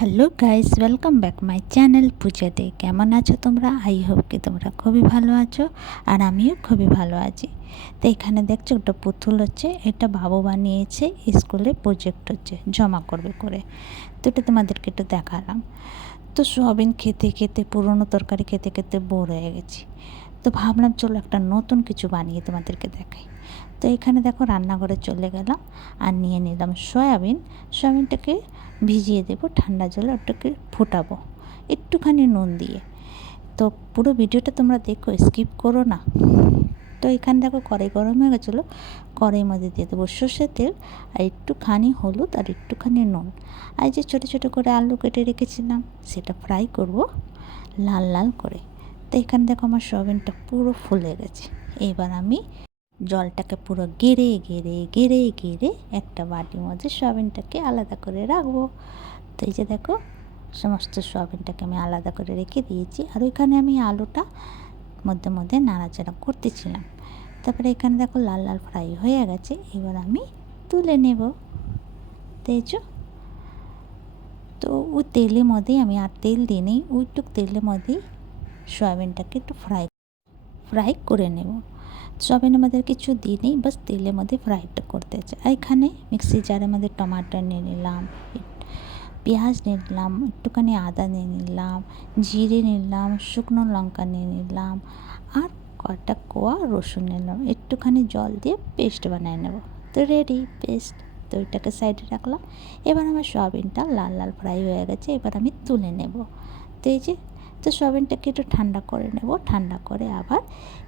Hello guys, welcome back my channel পূজাতে। কেমন আছো তোমরা? আই হোপ কি তোমরা খুবই ভালো আছো, আর আমিও খুবই ভালো আছি। তো এখানে দেখছো একটা পুতুল হচ্ছে, এটা বাবু বানিয়েছে, স্কুলে প্রজেক্ট হচ্ছে, জমা করবে করে। তো এটা তোমাদেরকে একটু দেখালাম। তো সোয়াবিন খেতে খেতে, পুরনো তরকারি খেতে খেতে বোর হয়ে গেছি। তো ভাবলাম চলো একটা নতুন কিছু বানিয়ে তোমাদেরকে দেখাই। তো এখানে দেখো রান্নাঘরে চলে গেলাম আর নিয়ে নিলাম সয়াবিনটাকে ভিজিয়ে দেবো ঠান্ডা জলে, ওটাকে ফোটাবো একটুখানি নুন দিয়ে। তো পুরো ভিডিওটা তোমরা দেখো, স্কিপ করো না। তো এখানে দেখো কড়াই গরম হয়ে গেছিলো, কড়াইয়ের মধ্যে দিয়ে দেবো সর্ষের তেল আর একটুখানি হলুদ আর একটুখানি নুন। আর যে ছোটো ছোটো করে আলু কেটে রেখেছিলাম সেটা ফ্রাই করব লাল লাল করে। তো এখানে দেখো আমার সয়াবিনটা পুরো ফুলে গেছে। এবার আমি জলটাকে পুরো গেড়ে গেড়ে গেড়ে গেড়ে একটা বাটির মধ্যে সয়াবিনটাকে আলাদা করে রাখবো। তো এই যে দেখো সমস্ত সয়াবিনটাকে আমি আলাদা করে রেখে দিয়েছি, আর ওইখানে আমি আলুটা মধ্যে মধ্যে নাড়াচাড়া করতেছিলাম। তারপরে এখানে দেখো লাল লাল ফ্রাই হয়ে গেছে, এবার আমি তুলে নেব। দেখছো? তো ওই তেলের মধ্যেই আমি আর তেল দিই নেই, ওইটুক তেলের মধ্যেই সয়াবিনটাকে একটু ফ্রাই করে নেব। সয়াবিনের মধ্যে কিছু দিই নেই, বাস তেলের মধ্যে ফ্রাইটা করতে হচ্ছে। আর এখানে মিক্সি জারের মধ্যে টমাটো নিয়ে নিলাম, পেঁয়াজ নিয়ে নিলাম, একটুখানি আদা নিয়ে নিলাম, জিরে নিলাম, শুকনো লঙ্কা নিয়ে নিলাম, আর কয়েকটা কোয়া রসুন নিলাম, একটুখানি জল দিয়ে পেস্ট বানিয়ে নেব। তো রেডি পেস্ট। তো এটাকে সাইডে রাখলাম। এবার আমার সয়াবিনটা লাল লাল ফ্রাই হয়ে গেছে, এবার আমি তুলে নেব। তো এই যে, তো সয়াবিনটাকে একটু ঠান্ডা করে নেব, ঠান্ডা করে আবার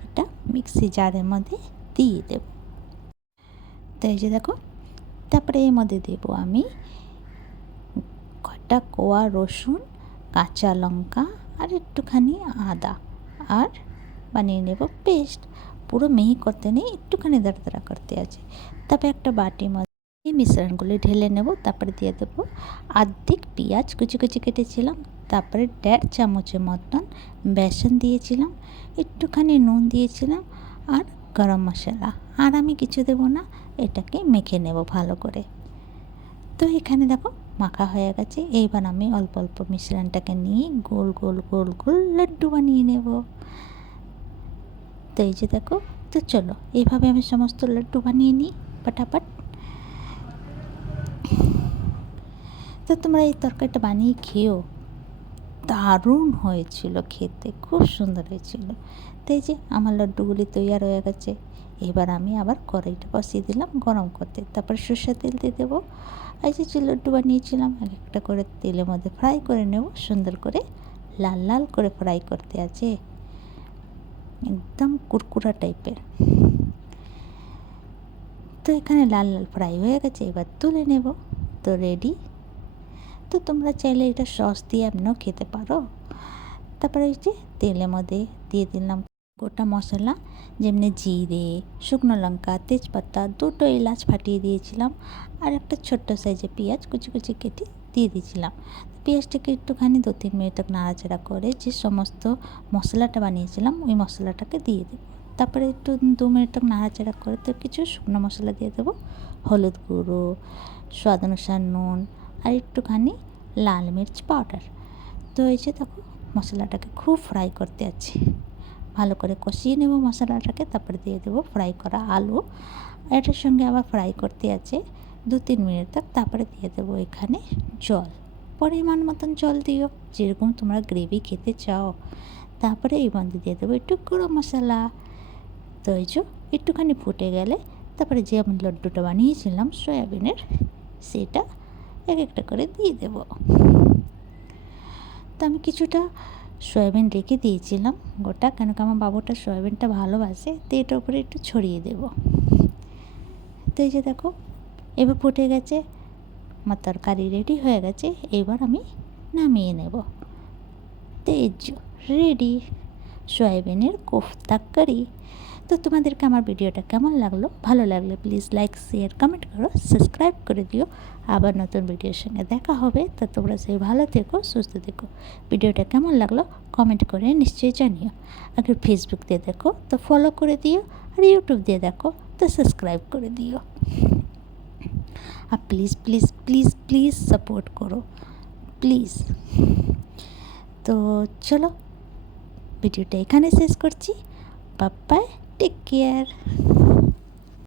এটা মিক্সি জারের মধ্যে দিয়ে দেব। তো এই যে দেখো, তারপরে এর মধ্যে দেবো আমি কটা কোয়া রসুন, কাঁচা লঙ্কা আর একটুখানি আদা, আর বানিয়ে নেব পেস্ট। পুরো মিহি করতে নেই, একটুখানি দাঁড়া করতে আছে। তারপরে একটা বাটির মধ্যে এই মিশ্রণগুলি ঢেলে নেব। তারপরে দিয়ে দেবো অর্ধেক পেঁয়াজ কুচি কুচি কেটেছিলাম, তারপরে 1.5 চামচের মতন বেসন দিয়েছিলাম, একটুখানি নুন দিয়েছিলাম, আর গরম মশলা। আর আমি কিছু দেবো না, এটাকে মেখে নেব ভালো করে। তো এখানে দেখো মাখা হয়ে গেছে। এইবার আমি অল্প অল্প মিশ্রণটাকে নিয়ে গোল গোল গোল গোল লাড্ডু বানিয়ে নেব। তো এই যে দেখো, তো চলো এইভাবে আমি সমস্ত লাড্ডু বানিয়ে নিই ফটাফট। তো তোমরা এই তরকারিটা বানিয়ে খেও, দারুণ হয়েছিল খেতে, খুব সুন্দর হয়েছিল। তো এই যে আমার লাড্ডুগুলি তৈরি হয়ে গেছে। এবার আমি আবার কড়াইটা বসিয়ে দিলাম গরম করতে, তারপরে সরষের তেল দিয়ে দেবো। এই যে লাড্ডু বানিয়েছিলাম এক একটা করে তেলের মধ্যে ফ্রাই করে নেব, সুন্দর করে লাল লাল করে ফ্রাই করতে আছে, একদম কুরকুরা টাইপের। তো এখানে লাল লাল ফ্রাই হয়ে গেছে, এবার তুলে নেব। তো রেডি। তো তোমরা চাইলে এটা সস দিয়ে এমনিও খেতে পারো। তারপরে এই যে তেলের মধ্যে দিয়ে দিলাম গোটা মশলা, যেমনি জিরে, শুকনো লঙ্কা, তেজপাতা, 2টো এলাচ ফাটিয়ে দিয়েছিলাম, আর একটা ছোট্ট সাইজে পেঁয়াজ কুচি কুচি কেটে দিয়ে দিয়েছিলাম। পেঁয়াজটাকে একটুখানি 2-3 মিনিট তক নাড়াচাড়া করে যে সমস্ত মশলাটা বানিয়েছিলাম ওই মশলাটাকে দিয়ে দেবো। তারপরে একটু 2 মিনিট তক নাড়াচাড়া করে তো কিছু শুকনো মশলা দিয়ে দেবো, হলুদ গুঁড়ো, স্বাদ অনুসার নুন, আর একটুখানি লাল মির্চ পাউডার। তো এই যে দেখো মশলাটাকে খুব ফ্রাই করতে আছে, ভালো করে কষিয়ে নেব মশলাটাকে। তারপরে দিয়ে দেবো ফ্রাই করা আলু, এটার সঙ্গে আবার ফ্রাই করতে আছে 2-3 মিনিট তক। তারপরে দিয়ে দেবো এখানে জল, পরিমাণ মতন জল দিও যেরকম তোমরা গ্রেভি খেতে চাও। তারপরে এই মধ্যে দিয়ে দেবো একটু গরম মশলা। তো এই যে একটুখানি ফুটে গেলে তারপরে যে আমি লাড্ডুটা বানিয়েছিলাম সয়াবিনের, সেটা এক একটা করে দিয়ে দেব। তো আমি কিছুটা সয়াবিন রেখে দিয়েছিলাম গোটা, কেন কি আমার বাবুটা সয়াবিনটা ভালোবাসে, তো এটার উপরে একটু ছড়িয়ে দেব। তো এই যে দেখো এবার ফুটে গেছে, আমার তরকারি রেডি হয়ে গেছে, এবার আমি নামিয়ে নেব। তো এই যে রেডি সয়াবিনের কোফতা কারি। তো তোমাদেরকে আমার ভিডিওটা কেমন লাগলো? ভালো লাগলে প্লিজ লাইক শেয়ার কমেন্ট করো, সাবস্ক্রাইব করে দিও। আবার নতুন ভিডিওর সঙ্গে দেখা হবে। তো তোমরা সেই ভালো থেকো, সুস্থ থেকো। ভিডিওটা কেমন লাগলো কমেন্ট করে নিশ্চয়ই জানিও। আগে ফেসবুক দিয়ে দেখো তো ফলো করে দিও, আর ইউটিউব দিয়ে দেখো তো সাবস্ক্রাইব করে দিও। আর please please please please support করো। প্লিজ। তো চলো ভিডিওটা এখানে শেষ করছি। Bye bye, take care.